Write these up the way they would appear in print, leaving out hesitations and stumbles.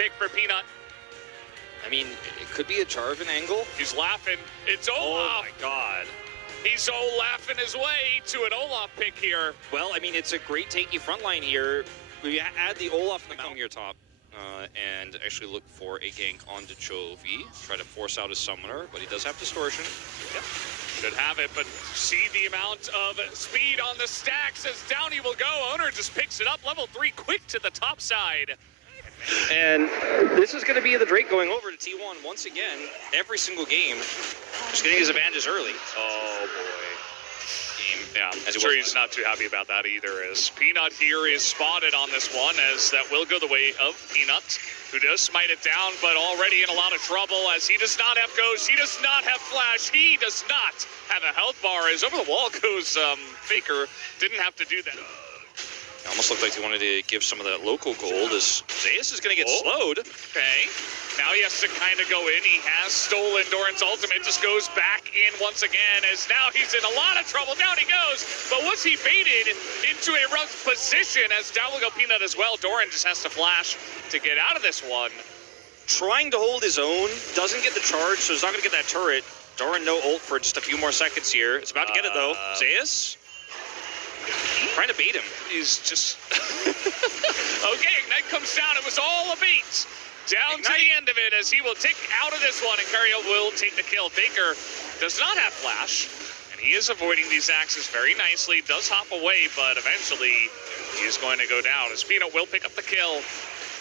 pick for Peanut. I mean, it could be a Jarvan angle. He's laughing. It's Olaf. Oh my god. He's laughing his way to an Olaf pick here. Well, I mean, it's a great tanky front line here. We add the Olaf in the come here top. And actually look for a gank onto Chovy. Try to force out a summoner, but he does have distortion. Yep. Should have it, but see the amount of speed on the stacks as down he will go. Owner just picks it up, level 3, quick to the top side. And this is going to be the Drake going over to T1 once again, every single game. Just getting his advantages early. Oh boy. Yeah, I'm sure he's not too happy about that either, as Peanut here is spotted on this one, as that will go the way of Peanut, who does smite it down, but already in a lot of trouble, as he does not have Ghost, he does not have Flash, he does not have a health bar, as over the wall goes Faker, didn't have to do that. It almost looked like he wanted to give some of that local gold, as Zeus is going to get slowed. Okay. Now he has to kind of go in. He has stolen Doran's ultimate. Just goes back in once again, as now he's in a lot of trouble. Down he goes. But was he baited into a rough position, as down will go Peanut as well. Doran just has to flash to get out of this one. Trying to hold his own. Doesn't get the charge, so he's not going to get that turret. Doran no ult for just a few more seconds here. It's about to get it though. Zeus? Trying to bait him. He's just... Okay, Ignite comes down. It was all a bait. Down to the end of it, as he will tick out of this one, and Cario will take the kill. Faker does not have Flash, and he is avoiding these axes very nicely. Does hop away, but eventually he is going to go down, as Peanut will pick up the kill.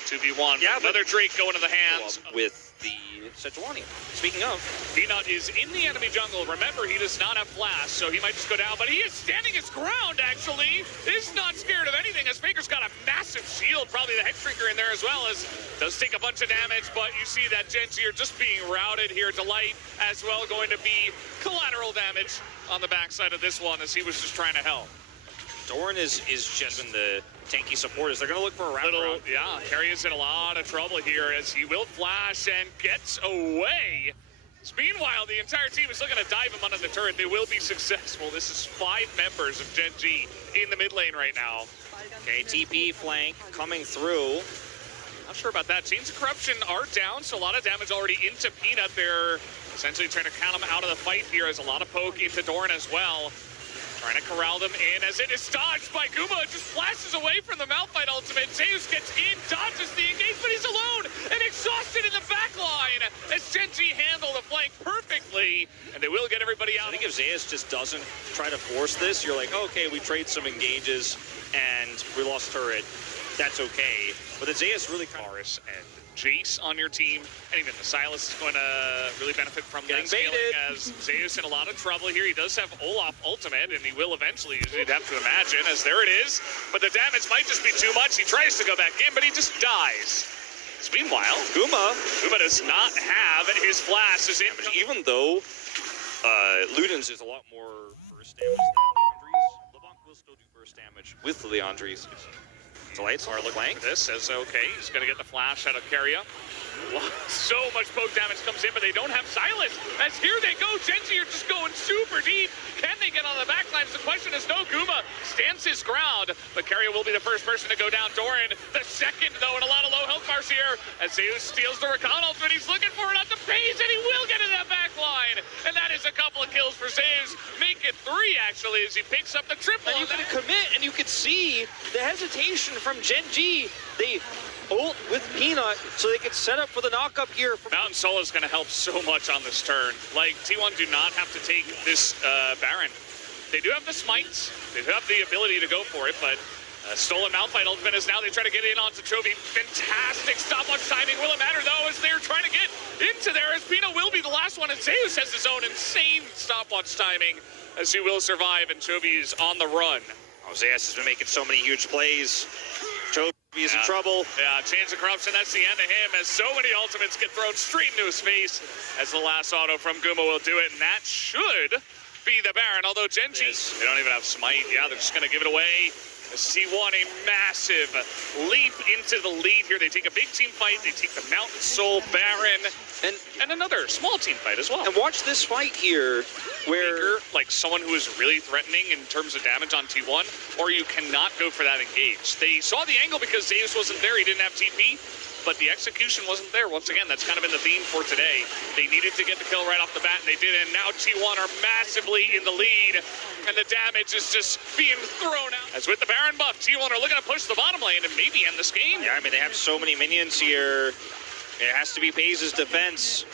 2v1. Yeah, another Drake going to the hands. With the Sejuani. Speaking of, Peanut is in the enemy jungle. Remember, he does not have Flash, so he might just go down, but he is standing his ground, actually. He's not scared of anything, as Faker's got a massive shield, probably the Headstrinker in there as well, as does take a bunch of damage, but you see that Genji are just being routed here. Delight as well going to be collateral damage on the backside of this one, as he was just trying to help. Doran is just in the tanky support, as they're going to look for a wraparound. Yeah, Carry is in a lot of trouble here, as he will flash and gets away. Meanwhile, the entire team is looking to dive him under the turret. They will be successful. This is 5 members of Gen G in the mid lane right now. Okay, TP flank coming through. Not sure about that. Chains of Corruption are down, so a lot of damage already into Peanut. They're essentially trying to count him out of the fight here, as a lot of poke into Doran as well. Trying to corral them in, as it is dodged by Guma. It just flashes away from the Malphite ultimate. Zeus gets in, dodges the engage, but he's alone and exhausted in the back line, as Genji handle the flank perfectly, and they will get everybody out. I think if Zeus just doesn't try to force this, you're like, okay, we trade some engages and we lost turret. That's okay. But the Zeus really kind of... Boris and Jace on your team, and even the Silas is going to really benefit from getting that scaling, baited. as Zeus in a lot of trouble here. He does have Olaf ultimate, and he will eventually, you'd have to imagine, as there it is. But the damage might just be too much. He tries to go back in, but he just dies. Meanwhile, Guma does not have his flash. Even though Ludens is a lot more burst damage than Leandri's, LeBlanc will still do burst damage with Leandri's. Lights are looking at this as okay. He's going to get the flash out of Caria. So much poke damage comes in, but they don't have Silas. As here they go, Genji are just going super deep. Can they get on the backlines? The question is no. Guma stands his ground, but Caria will be the first person to go down. Doran, the second, though, and a lot of low health bars here. As Zeus steals the Rakan ultimate, he's looking for it on the phase, and he will get in that backline. And that is a couple of kills for Zeus. Make it 3, actually, as he picks up the triple. And you can commit, and you can see the hesitation from Gen G. They ult with Peanut, so they can set up for the knock-up here. Mountain Soul is going to help so much on this turn. Like, T1 do not have to take this Baron. They do have the smites. They do have the ability to go for it, but stolen Malphite ultimate is now they try to get in onto Chovy. Fantastic stopwatch timing. Will it matter, though, as they're trying to get into there, as Peanut will be the last one, and Zeus has his own insane stopwatch timing, as he will survive, and Chovy is on the run. Oh, Zeus has been making so many huge plays. Chovy is in trouble. Yeah, Chains of Corruption, that's the end of him, as so many ultimates get thrown straight into his face, as the last auto from Guma will do it, and that should be the Baron, although Genji, they don't even have Smite. Yeah, they're just going to give it away. C1, a massive leap into the lead here. They take a big team fight. They take the Mountain Soul Baron, and another small team fight as well. And watch this fight here, where Baker, like someone who is really threatening in terms of damage on T1, or you cannot go for that engage. They saw the angle because Zeus wasn't there. He didn't have TP, but the execution wasn't there. Once again, that's kind of been the theme for today. They needed to get the kill right off the bat, and they did, and now T1 are massively in the lead, and the damage is just being thrown out. As with the Baron buff, T1 are looking to push the bottom lane and maybe end this game. Yeah, I mean, they have so many minions here. It has to be FaZe's defense.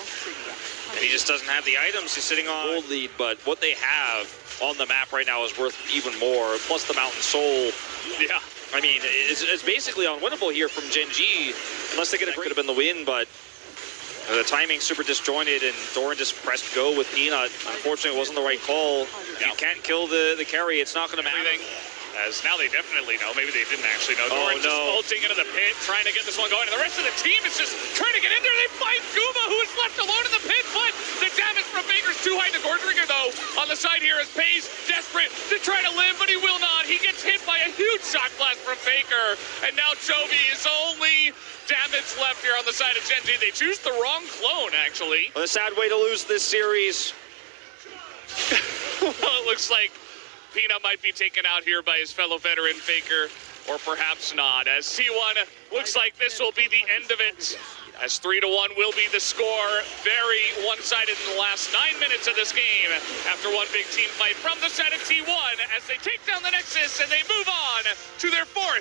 And he just doesn't have the items. He's sitting on gold lead, but what they have on the map right now is worth even more. Plus the Mountain Soul. Yeah. I mean, it's basically unwinnable here from Gen G, unless they get a great. Could have been the win, but the timing super disjointed, and Doran just pressed go with Peanut. Unfortunately, it wasn't the right call. If you can't kill the carry, it's not going to matter. As now they definitely know. Maybe they didn't actually know. Doran just ulting into the pit, trying to get this one going. And the rest of the team is just trying to get in there. They find Guma, who is left alone in the pit. But the damage from Faker's too high. The Gordringer, though, on the side here is FaZe desperate to try to live, but he will not. He gets hit by a huge shot blast from Faker. And now Chovy is only damage left here on the side of Gen G. They choose the wrong clone, actually. Well, a sad way to lose this series. Well, it looks like Peanut might be taken out here by his fellow veteran Faker, or perhaps not, as T1 looks like this will be the end of it, as 3-1 will be the score. Very one-sided in the last 9 minutes of this game after one big team fight from the side of T1 as they take down the Nexus and they move on to their fourth